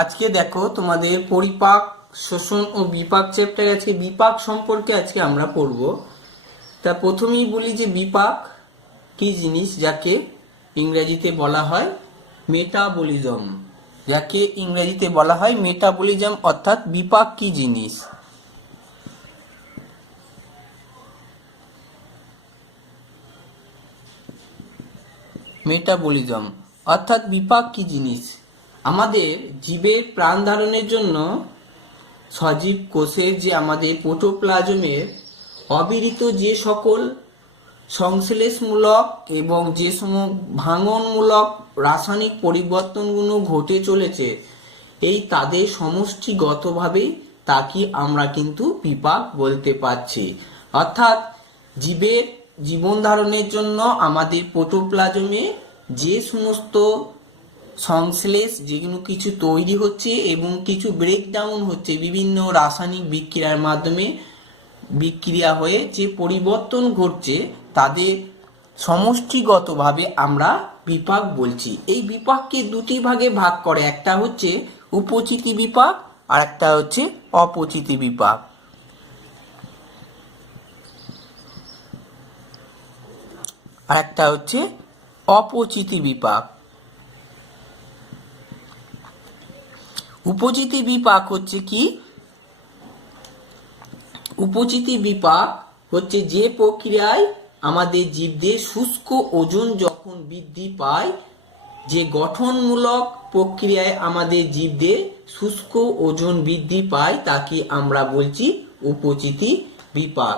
আজকে দেখো তোমাদের পরিপাক, শোষণ ও বিপাক চ্যাপ্টার আছে। বিপাক সম্পর্কে আজকে আমরা পড়ব। তা প্রথমেই বলি যে বিপাক কি জিনিস, যাকে ইংরেজিতে বলা হয় মেটাবলিজম। যাকে ইংরেজিতে বলা হয় মেটাবলিজম, অর্থাৎ বিপাক কি জিনিস। মেটাবলিজম অর্থাৎ বিপাক কি জিনিস। আমাদের জীবের প্রাণ ধারণের জন্য সজীব কোষের যে আমাদের প্রোটোপ্লাজমের অবিরত যে সকল সংশ্লেষমূলক এবং যে সময় ভাঙনমূলক রাসায়নিক পরিবর্তনগুলো ঘটে চলেছে, এই তাদের সমষ্টিগতভাবেই তাকে আমরা কিন্তু বিপাক বলতে পারছি। অর্থাৎ জীবের জীবন ধারণের জন্য আমাদের প্রোটোপ্লাজমে যে সমস্ত সংশ্লেষ যেগুলো কিছু তৈরি হচ্ছে এবং কিছু ব্রেকডাউন হচ্ছে বিভিন্ন রাসায়নিক বিক্রিয়ার মাধ্যমে, বিক্রিয়া হয়ে যে পরিবর্তন ঘটছে তাদের সমষ্টিগতভাবে আমরা বিপাক বলছি। এই বিপাককে দুটি ভাগে ভাগ করে, একটা হচ্ছে উপচিতি বিপাক আর একটা হচ্ছে অপচিতি বিপাক। আর একটা হচ্ছে অপচিতি বিপাক। উপচিতি বিপাক হচ্ছে কি? উপচিতি বিপাক হচ্ছে যে প্রক্রিয়ায় আমাদের জীবদের শুষ্ক ওজন যখন বৃদ্ধি পায়, যে গঠনমূলক প্রক্রিয়ায় আমাদের জীবদের শুষ্ক ওজন বৃদ্ধি পায় তাকে আমরা বলছি উপচিতি বিপাক।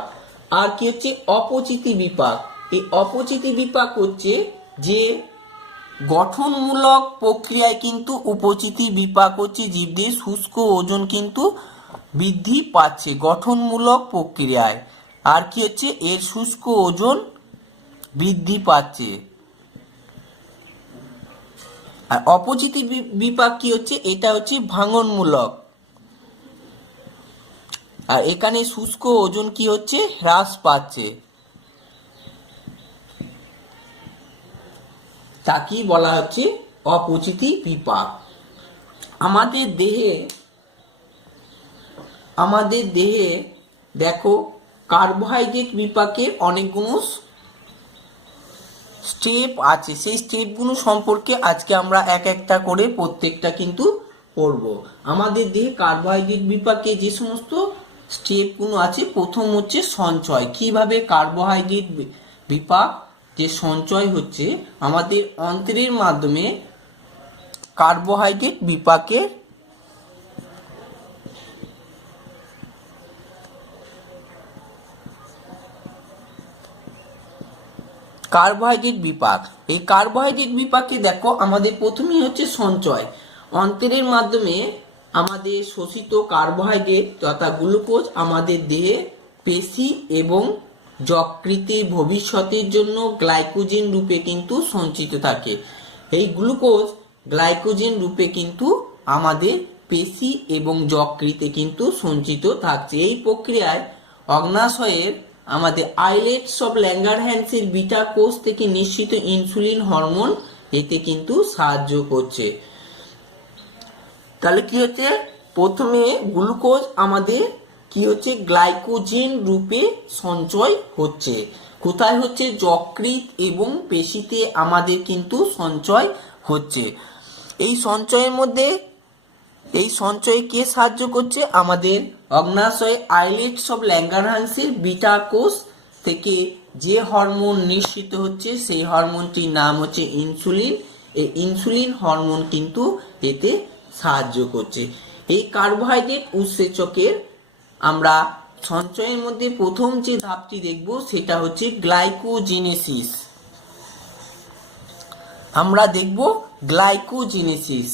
আর কি হচ্ছে অপচিতি বিপাক? এই অপচিতি বিপাক হচ্ছে যে গঠনমূলক প্রক্রিয়ায় কিন্তু উপচিতি বিপাক হচ্ছে জীবদের শুষ্ক ওজন কিন্তু বৃদ্ধি পাচ্ছে গঠনমূলক প্রক্রিয়ায়। আর কি হচ্ছে এর শুষ্ক ওজন বৃদ্ধি পাচ্ছে। আর অপচিতি বিপাক কি হচ্ছে? এটা হচ্ছে ভাঙনমূলক। আর এখানে শুষ্ক ওজন কি হচ্ছে? হ্রাস পাচ্ছে। তাকেই বলা হচ্ছে অপচিতি বিপাক। আমাদের দেহে দেখো কার্বোহাইড্রেট বিপাকের অনেকগুলো স্টেপ আছে। সেই স্টেপগুলো সম্পর্কে আজকে আমরা এক একটা করে প্রত্যেকটা কিন্তু পড়ব। আমাদের দেহে কার্বোহাইড্রেট বিপাকে যে সমস্ত স্টেপগুলো আছে, প্রথম হচ্ছে সঞ্চয়। কিভাবে কার্বোহাইড্রেট বিপাক যে সঞ্চয় হচ্ছে আমাদের অন্ত্রের মাধ্যমে কার্বোহাইড্রেট বিপাকের কার্বোহাইড্রেট বিপাক। এই কার্বোহাইড্রেট বিপাকে দেখো আমাদের প্রথমেই হচ্ছে সঞ্চয়। অন্ত্রের মাধ্যমে আমাদের শোষিত কার্বোহাইড্রেট তথা গ্লুকোজ আমাদের দেহে পেশি এবং যকৃতে ভবিষ্যতের জন্য গ্লাইকোজেন রূপে কিন্তু সঞ্চিত থাকে। এই গ্লুকোজ গ্লাইকোজেন রূপে কিন্তু আমাদের পেশি এবং যকৃতে কিন্তু সঞ্চিত থাকছে। এই প্রক্রিয়ায় অগ্নাশয়ের আমাদের আইলেটস অফ ল্যাঙ্গারহ্যান্সের বিটা কোষ থেকে নিঃসৃত ইনসুলিন হরমোন এতে কিন্তু সাহায্য করছে। তাহলে কি হচ্ছে? প্রথমে গ্লুকোজ আমাদের কি হচ্ছে? গ্লাইকোজেন রূপে সঞ্চয় হচ্ছে। কোথায় হচ্ছে? যকৃৎ এবং পেশিতে আমাদের কিন্তু সঞ্চয় হচ্ছে। এই সঞ্চয়ে কে সাহায্য করছে? আমাদের অগ্নাশয়ে আইলেটস অফ ল্যাঙ্গারহ্যান্সের বিটা কোষ থেকে যে হরমোন নিঃসৃত হচ্ছে সেই হরমোনটির নাম হচ্ছে ইনসুলিন। এই ইনসুলিন হরমোন কিন্তু এতে সাহায্য করছে। এই কার্বোহাইড্রেট উৎসেচকের আমরা সঞ্চয়ের মধ্যে প্রথম যে ধাপটি দেখব সেটা হচ্ছে গ্লাইকোজেনেসিস। আমরা দেখব গ্লাইকোজেনেসিস।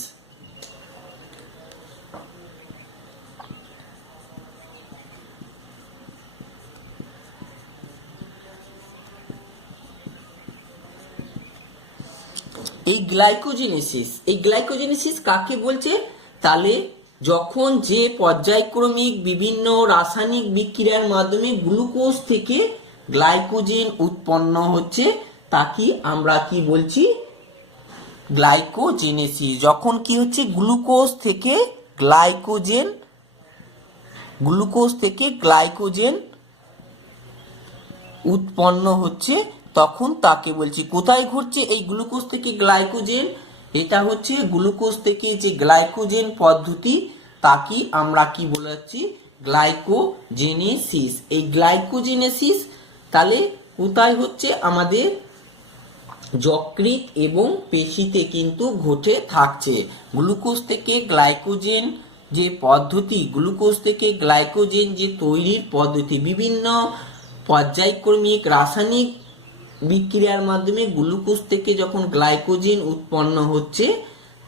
এই গ্লাইকোজেনেসিস কাকে বলছে? তাহলে যখন যে পর্যায়ক্রমিক বিভিন্ন রাসায়নিক বিক্রিয়ার মাধ্যমে গ্লুকোজ থেকে গ্লাইকোজেন উৎপন্ন হচ্ছে তাকে আমরা কি বলছি? গ্লাইকোজেনেসিস। যখন কি হচ্ছে গ্লুকোজ থেকে গ্লাইকোজেন উৎপন্ন হচ্ছে, তখন তাকে বলছি। কোথায় ঘটছে এই গ্লুকোজ থেকে গ্লাইকোজেন? এটা হচ্ছে গ্লুকোজ থেকে যে গ্লাইকোজেন পদ্ধতি, তাকে আমরা কি বলেছি? গ্লাইকোজেনেসিস। এই গ্লাইকোজেনেসিস তাহলে কোথায় হচ্ছে? আমাদের যকৃৎ এবং পেশিতে কিন্তু ঘটে থাকছে। গ্লুকোজ থেকে গ্লাইকোজেন যে পদ্ধতি, গ্লুকোজ থেকে গ্লাইকোজেন যে তৈরির পদ্ধতি, বিভিন্ন পর্যায়ক্রমিক রাসায়নিক বিক্রিয়ার মাধ্যমে গ্লুকোজ থেকে যখন গ্লাইকোজেন উৎপন্ন হচ্ছে,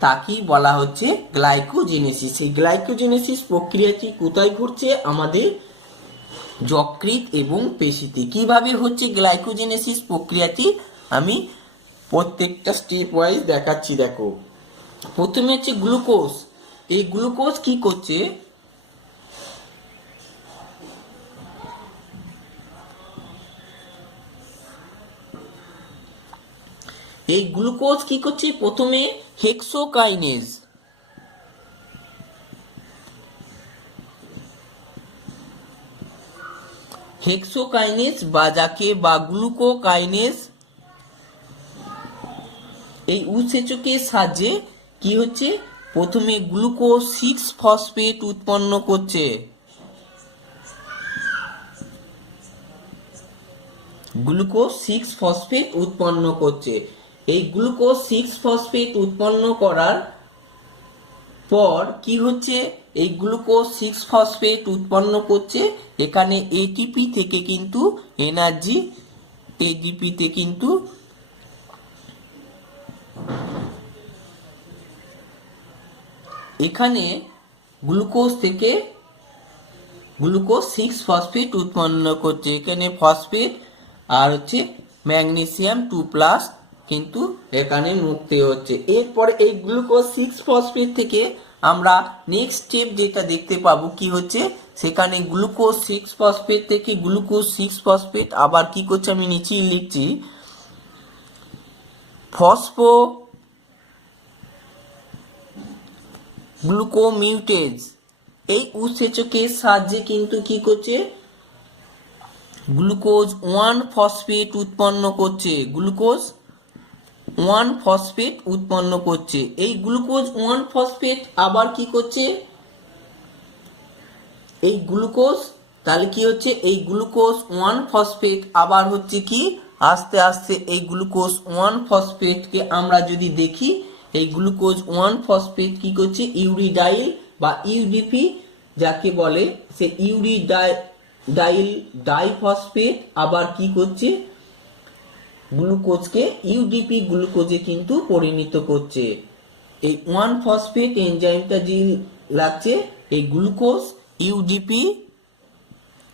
তাকেই বলা হচ্ছে গ্লাইকোজেনেসিস। এই গ্লাইকোজেনেসিস প্রক্রিয়াটি কোথায় ঘটছে? আমাদের যকৃৎ এবং পেশিতে। কিভাবে হচ্ছে গ্লাইকোজেনেসিস প্রক্রিয়াটি? আমি প্রত্যেকটা স্টেপ ওয়াইজ দেখাচ্ছি। দেখো, প্রথমে হচ্ছে গ্লুকোজ। এই গ্লুকোজ কি করছে? এই গ্লুকোজ কি করছে? প্রথমে হেক্সোকাইনেজ, বা গ্লুকোকাইনেজ, এই উৎসেচকের সাহায্যে কি হচ্ছে? প্রথমে গ্লুকোজ 6 ফসফেট উৎপন্ন করছে। এই গ্লুকোজ 6 ফসফেট উৎপন্ন করার পর কি হচ্ছে? এই গ্লুকোজ 6 ফসফেট উৎপন্ন করছে, এখানে এটিপি থেকে কিন্তু এনার্জি, এখানে গ্লুকোজ 6 ফসফেট উৎপন্ন করছে। এখানে ফসফেট আর হচ্ছে ম্যাগনেসিয়াম 2+ কিন্তু এখানে মুক্তি হচ্ছে। এরপরে এই গ্লুকোজ 6 ফসফেট থেকে আমরা নেক্সট স্টেপ যেটা দেখতে পাবো কি হচ্ছে? সেখানে গ্লুকোজ 6 ফসফেট থেকে গ্লুকোজ 6 ফসফেট আবার কি করছে? আমি নিচেই লিখছি, গ্লুকোমিউটেজ। এই উৎসেচকের সাহায্যে কিন্তু কি করছে? গ্লুকোজ 1 ফসফেট উৎপন্ন করছে। এই গ্লুকোজ 1 ফসফেট আবার কি করছে? এই গ্লুকোজ, তাহলে কি হচ্ছে? এই গ্লুকোজ 1 ফসফেট আবার হচ্ছে কি? আস্তে আস্তে এই গ্লুকোজ 1 ফসফেটকে আমরা যদি দেখি, এই গ্লুকোজ 1 ফসফেট কি করছে? ইউরিডাইল বা ইউডিপি যাকে বলে, সে ইউরিডাইল ডাইফসফেট আবার কি করছে? গ্লুকোজকে ইউডিপি গ্লুকোজে কিন্তু পরিণত করছে। এই 1 ফসফেট এনজাইমটা যে লাগছে, এই গ্লুকোজ ইউডিপি,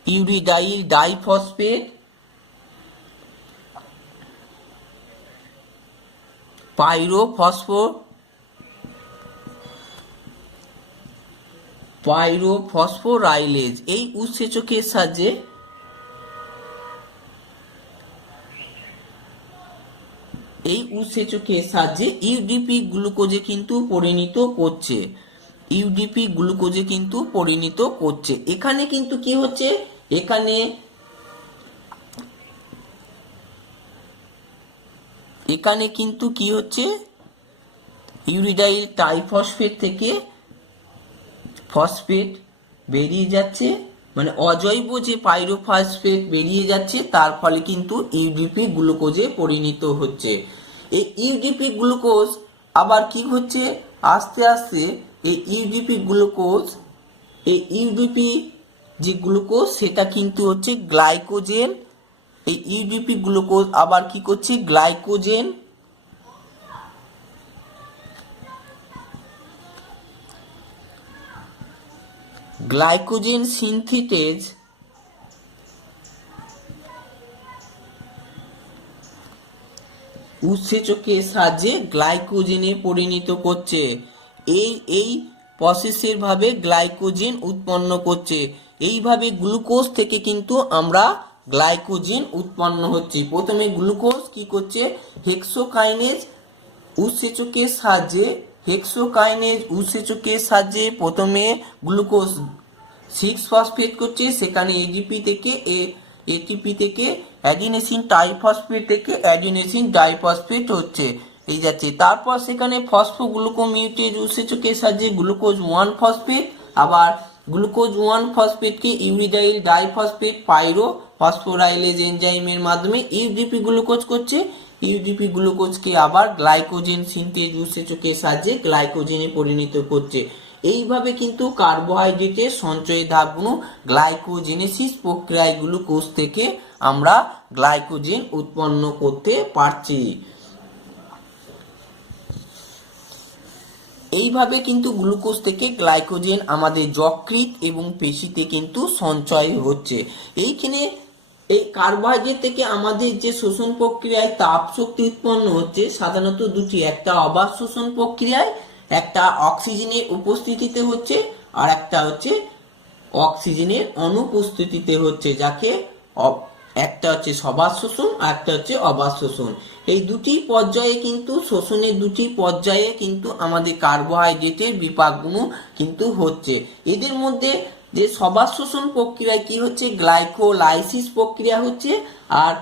ইউরিডাইল ডাইফসফেট, পাইরোফসফোরাইলেজ, এই উৎসেচকের সাহায্যে ইউডিপি গ্লুকোজে কিন্তু পরিণত করছে। এখানে কিন্তু কি হচ্ছে? এখানে কিন্তু কি হচ্ছে? ইউরিডাইল ডাইফসফেট থেকে ফসফেট বেরিয়ে যাচ্ছে, মানে অজৈব যে পাইরোফসফেট বেরিয়ে যাচ্ছে, তার ফলে কিন্তু ইউডিপি গ্লুকোজে পরিণত হচ্ছে। এই ইউডিপি গ্লুকোজ আবার কি হচ্ছে? আস্তে আস্তে এই ইউডিপি যে গ্লুকোজ সেটা কিন্তু হচ্ছে গ্লাইকোজেন। এই ইউডিপি গ্লুকোজ আবার কি করছে? গ্লাইকোজেন সিনথেটেজ উৎসেচকের সাহায্যে গ্লাইকোজেনে পরিণত করছে। এই প্রসেসের ভাবে গ্লাইকোজেন উৎপন্ন করছে। এইভাবে গ্লুকোজ থেকে কিন্তু আমরা গ্লাইকোজেন উৎপন্ন হচ্ছে। প্রথমে গ্লুকোজ কি করছে? হেক্সোকাইনেজ উৎসেচকের সাহায্যে হেক্সোকাইনেজ উৎসেচকের সাহায্যে প্রথমে গ্লুকোজ 6 ফসফেট করছে, সেখানে এটিপি থেকে অ্যাডিনোসিন ট্রাইফসফেট থেকে অ্যাডিনোসিন ডাইফসফেট হচ্ছে এই যাচ্ছে। তারপর সেখানে ফসফোগ্লুকোমিউটেজ উৎসেচকের সাহায্যে গ্লুকোজ 1 ফসফেট, আবার গ্লুকোজ 1 ফসফেটকে ইউরিডাইল ডাইফসফেট পাইরো ফসফোরাইলেজ এনজাইমের মাধ্যমে ইউডিপি গ্লুকোজ করছে। ইউডিপি গ্লুকোজকে আবার গ্লাইকোজেন সিনথেজ উৎসেচকের সাহায্যে গ্লাইকোজেনে পরিণত করছে। এইভাবে কিন্তু কার্বোহাইড্রেটের সঞ্চয়ের ধাপগুলো গ্লাইকোজেনেসিস প্রক্রিয়ায় গ্লুকোজ থেকে আমরা গ্লাইকোজেন উৎপন্ন করতে পারছি। এইভাবে কিন্তু গ্লুকোজ থেকে গ্লাইকোজেন আমাদের যকৃৎ এবং পেশিতে কিন্তু সঞ্চয় হচ্ছে। এইখানে এই কার্বোহাইড্রেট থেকে আমাদের যে শোষণ প্রক্রিয়ায় তাপ শক্তি উৎপন্ন হচ্ছে সাধারণত দুটি, একটা অবাধ শোষণ প্রক্রিয়ায়, একটা অক্সিজেনের উপস্থিতিতে হচ্ছে, আর একটা হচ্ছে অক্সিজেনের অনুপস্থিতিতে হচ্ছে, যাকে একটা হচ্ছে সবাত শোষণ আর একটা হচ্ছে অবাধ শোষণ। এই দুটি পর্যায়ে কিন্তু শোষণের দুটি পর্যায়ে কিন্তু আমাদের কার্বোহাইড্রেটের বিপাকগুলো কিন্তু হচ্ছে। এদের মধ্যে যে সবাত শোষণ প্রক্রিয়ায় কি হচ্ছে, গ্লাইকোলাইসিস প্রক্রিয়া হচ্ছে, আর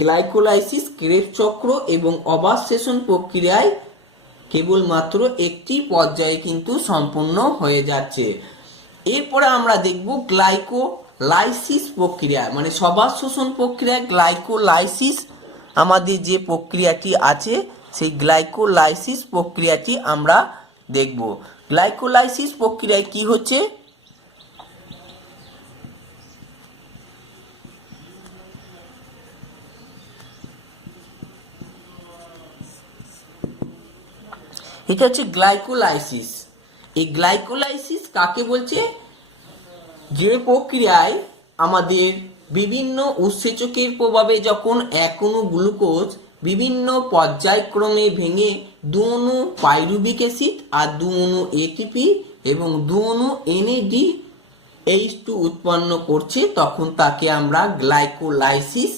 গ্লাইকোলাইসিস ক্রেবস চক্র, এবং অবাধ শোষণ প্রক্রিয়ায় কেবলমাত্র একটি পর্যায়ে কিন্তু সম্পূর্ণ হয়ে যাচ্ছে। এরপরে আমরা দেখব গ্লাইকোলাইসিস প্রক্রিয়া, মানে সবাত শোষণ প্রক্রিয়া গ্লাইকোলাইসিস আমাদের যে প্রক্রিয়াটি আছে সেই গ্লাইকোলাইসিস প্রক্রিয়াটি আমরা দেখব। গ্লাইকোলাইসিস প্রক্রিয়ায় কি হচ্ছে, এটা হচ্ছে গ্লাইকোলাইসিস। এই গ্লাইকোলাইসিস কাকে বলছে, যে প্রক্রিয়ায় আমাদের বিভিন্ন উৎসেচকের প্রভাবে যখন এক অণু গ্লুকোজ বিভিন্ন পর্যায়ক্রমে ভেঙে দু অণু পাইরুভিক অ্যাসিড আর দু অণু এটিপি এবং দু অণু NADH2 উৎপন্ন করছে, তখন তাকে আমরা গ্লাইকোলাইসিস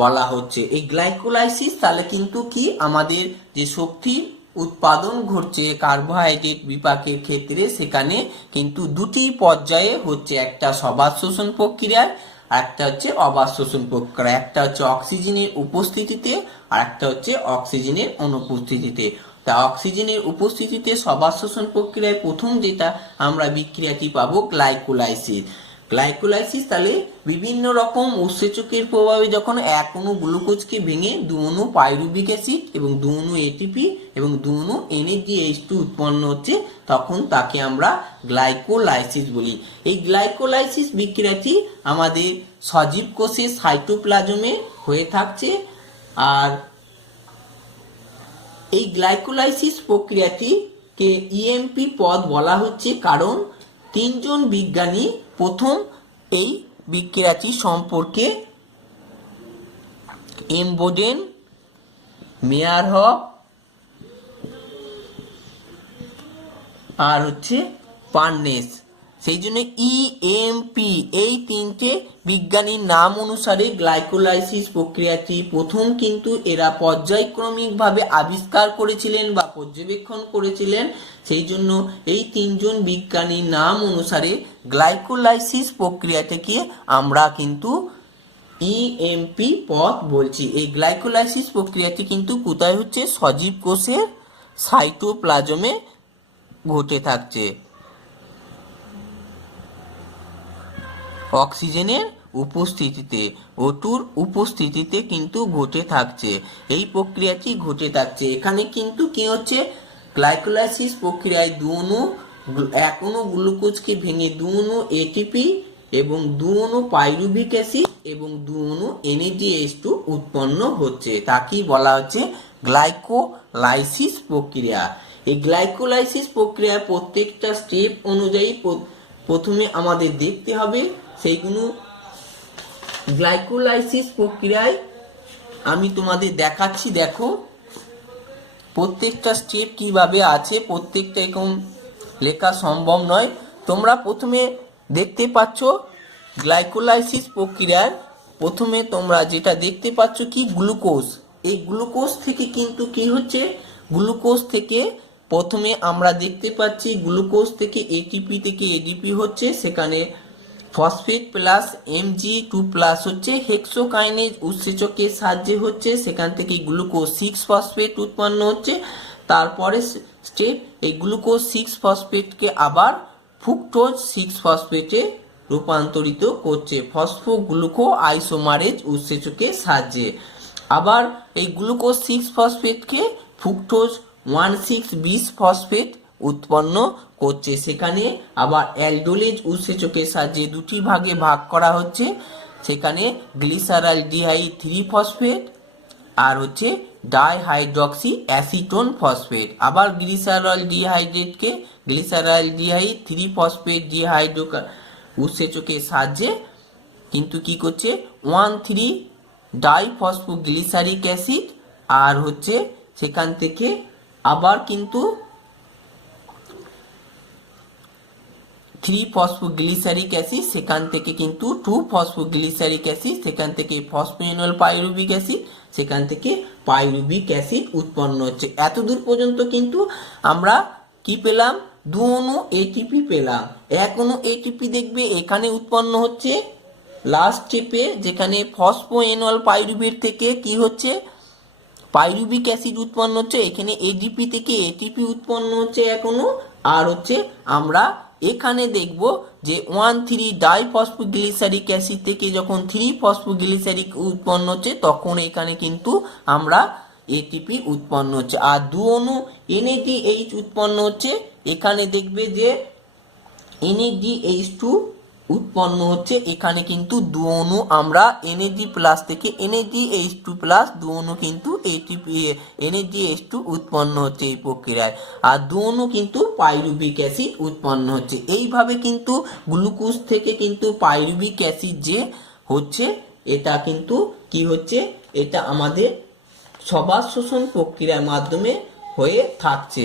বলা হচ্ছে। এই গ্লাইকোলাইসিস তাহলে কিন্তু কি আমাদের যে শক্তির উৎপাদন ঘটছে কার্বোহাইড্রেট বিপাকের ক্ষেত্রে, সেখানে কিন্তু দুটি পর্যায়ে হচ্ছে, একটা সবাত শোষণ প্রক্রিয়ায় আর একটা হচ্ছে অবাধ শোষণ প্রক্রিয়া। একটা হচ্ছে অক্সিজেনের উপস্থিতিতে আর একটা হচ্ছে অক্সিজেনের অনুপস্থিতিতে। তা অক্সিজেনের উপস্থিতিতে সবাত শোষণ প্রক্রিয়ায় প্রথম যেটা আমরা বিক্রিয়াটি পাবো গ্লাইকোলাইসিস। গ্লাইকোলাইসিস তাহলে বিভিন্ন রকম উৎসেচকের প্রভাবে যখন এক অণু গ্লুকোজকে ভেঙে দু অণু পাইরুভিক অ্যাসিড এবং দু অণু এটিপি এবং দু অণু NADH2 উৎপন্ন হচ্ছে, তখন তাকে আমরা গ্লাইকোলাইসিস বলি। এই গ্লাইকোলাইসিস বিক্রিয়াটি আমাদের সজীব কোষের সাইটোপ্লাজমে হয়ে থাকছে। আর এই গ্লাইকোলাইসিস প্রক্রিয়াটিকে EMP পথ বলা হচ্ছে, কারণ তিনজন বিজ্ঞানী প্রথম এই বিক্রিয়াটি সম্পর্কে এমবোডেন, মেয়ারহফ আর হচ্ছে পার্নেস, সেই জন্য EMP এই তিনটে বিজ্ঞানীর নাম অনুসারে গ্লাইকোলাইসিস প্রক্রিয়াটি প্রথম কিন্তু এরা পর্যায়ক্রমিকভাবে আবিষ্কার করেছিলেন বা পর্যবেক্ষণ করেছিলেন। সেই জন্য এই তিনজন বিজ্ঞানীর নাম অনুসারে গ্লাইকোলাইসিস প্রক্রিয়াটিকে আমরা কিন্তু EMP পথ বলছি। এই গ্লাইকোলাইসিস প্রক্রিয়াটি কিন্তু কোথায় হচ্ছে, সজীব কোষের সাইটোপ্লাজমে ঘটে থাকছে, অক্সিজেনের উপস্থিতিতে, O2-র উপস্থিতিতে কিন্তু ঘটে থাকছে। এই প্রক্রিয়াটি ঘটে থাকছে। এখানে কিন্তু কি হচ্ছে, গ্লাইকোলাইসিস প্রক্রিয়ায় দু অণু এক অণু গ্লুকোজকে ভেঙে দু অণু এটিপি এবং দু অণু পাইরুভিক অ্যাসিড এবং দু অণু NADH2 উৎপন্ন হচ্ছে, তাকেই বলা হচ্ছে গ্লাইকোলাইসিস প্রক্রিয়া। এই গ্লাইকোলাইসিস প্রক্রিয়ার প্রত্যেকটা স্টেপ অনুযায়ী প্রথমে আমাদের দেখতে হবে সেইগুলো। গ্লাইকোলাইসিস প্রক্রিয়ায় আমি তোমাদের দেখাচ্ছি, দেখো প্রত্যেকটা স্টেপ কিভাবে আছে, প্রত্যেকটা এরকম লেখা সম্ভব নয়। তোমরা প্রথমে দেখতে পাচ্ছ গ্লাইকোলাইসিস প্রক্রিয়ার প্রথমে তোমরা যেটা দেখতে পাচ্ছ কি, গ্লুকোজ, এই গ্লুকোজ থেকে কিন্তু কি হচ্ছে, গ্লুকোজ থেকে প্রথমে আমরা দেখতে পাচ্ছি গ্লুকোজ থেকে এটিপি থেকে এডিপি হচ্ছে, সেখানে ফসফেট প্লাস Mg2+ হচ্ছে হেক্সোকাইনেজ উৎসেচকের সাহায্যে হচ্ছে, সেখান থেকে গ্লুকোজ 6 ফসফেট উৎপন্ন হচ্ছে। তারপরে স্টেপ এই গ্লুকোজ 6 ফসফেটকে আবার ফ্রুক্টোজ 6 ফসফেটে রূপান্তরিত করছে ফসফোগ্লুকো আইসোমারেজ উৎসেচকের সাহায্যে। আবার এই গ্লুকোজ 6 ফসফেটকে ফ্রুক্টোজ 1,6-20 ফসফেট উৎপন্ন করছে, সেখানে আবার অ্যালডোলেজ উৎসেচকের সাহায্যে দুটি ভাগে ভাগ করা হচ্ছে, সেখানে গ্লিসারালডিহাইড 3 ফসফেট আর হচ্ছে ডাইহাইড্রক্সি অ্যাসিটোন ফসফেট। আবার গ্লিসারালডিহাইড 3 ফসফেট ডিহাইড্রো উৎসেচকের সাহায্যে কিন্তু কি করছে 1,3 ডাইফসফোগ্লিসারিক অ্যাসিড, আর হচ্ছে সেখান থেকে আবার কিন্তু 3 ফসফোগ্লিসারিক অ্যাসিড, সেখান থেকে কিন্তু 2 ফসফোগ্লিসারিক অ্যাসিড, সেখান থেকে ফসফেনল পাইরুবিক অ্যাসিড, সেখান থেকে পাইরুবিক অ্যাসিড উৎপন্ন হচ্ছে। এতদূর পর্যন্ত কিন্তু আমরা কি পেলাম, 2 অণু এটিপি পেলাম। 1 অণু এটিপি দেখবে এখানে উৎপন্ন হচ্ছে লাস্ট স্টেপে, যেখানে ফসফোএনল পাইরুভেট থেকে কি হচ্ছে পাইরুবিক অ্যাসিড উৎপন্ন হচ্ছে, এখানে এডিপি থেকে এটিপি উৎপন্ন হচ্ছে 1 অণু। আর হচ্ছে আমরা এখানে দেখব যে 1,3 ডাইফসফোগ্লিসারিক অ্যাসিড থেকে যখন 3 ফসফোগ্লিসারিক উৎপন্ন হচ্ছে, তখন এখানে কিন্তু আমরা এটিপি উৎপন্ন হচ্ছে। আর 2 অণু NADH উৎপন্ন হচ্ছে, এখানে দেখবে যে NADH2 উৎপন্ন হচ্ছে, এখানে কিন্তু 2 অণু আমরা NAD+ থেকে NADH2+, 2 অণু কিন্তু NADH2 উৎপন্ন হচ্ছে এই প্রক্রিয়ায়, আর 2 অণু কিন্তু পাইরুবিক অ্যাসিড উৎপন্ন হচ্ছে। এইভাবে কিন্তু গ্লুকোজ থেকে কিন্তু পাইরুবিক অ্যাসিড যে হচ্ছে, এটা কিন্তু কি হচ্ছে, এটা আমাদের সবাত শোষণ প্রক্রিয়ার মাধ্যমে হয়ে থাকছে।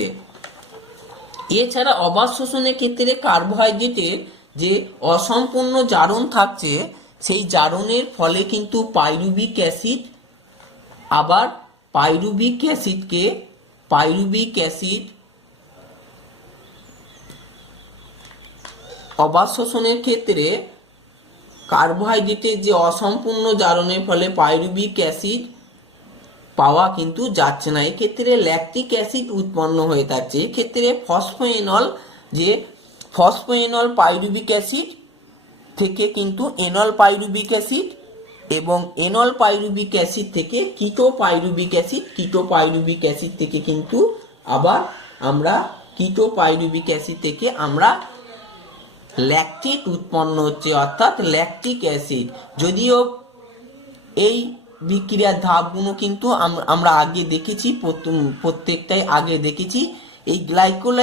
এছাড়া অবাত শোষণের ক্ষেত্রে কার্বোহাইড্রেটের যে অসম্পূর্ণ জারণ থাকছে, সেই জারণের ফলে কিন্তু পাইরুবিক অ্যাসিড, আবার পাইরুবিক অ্যাসিড অবাত শোষণের ক্ষেত্রে কার্বোহাইড্রেটের যে অসম্পূর্ণ জারণের ফলে পাইরুবিক অ্যাসিড পাওয়া কিন্তু যাচ্ছে না, এক্ষেত্রে ল্যাকটিক অ্যাসিড উৎপন্ন হয়ে থাকছে। এক্ষেত্রে ফসফোএনল পাইরুবিক অ্যাসিড থেকে কিন্তু এনল পাইরুবিক অ্যাসিড, এবং এনল পাইরুবিক অ্যাসিড থেকে কিটো পাইরুবিক অ্যাসিড থেকে কিন্তু আবার আমরা ল্যাকটেট উৎপন্ন হচ্ছে, অর্থাৎ ল্যাকটিক অ্যাসিড। যদিও এই বিক্রিয়ার ধাপগুলো কিন্তু আমরা আগে দেখেছি, প্রত্যেকটাই আগে দেখেছি। এই গ্লাইকোলাইজ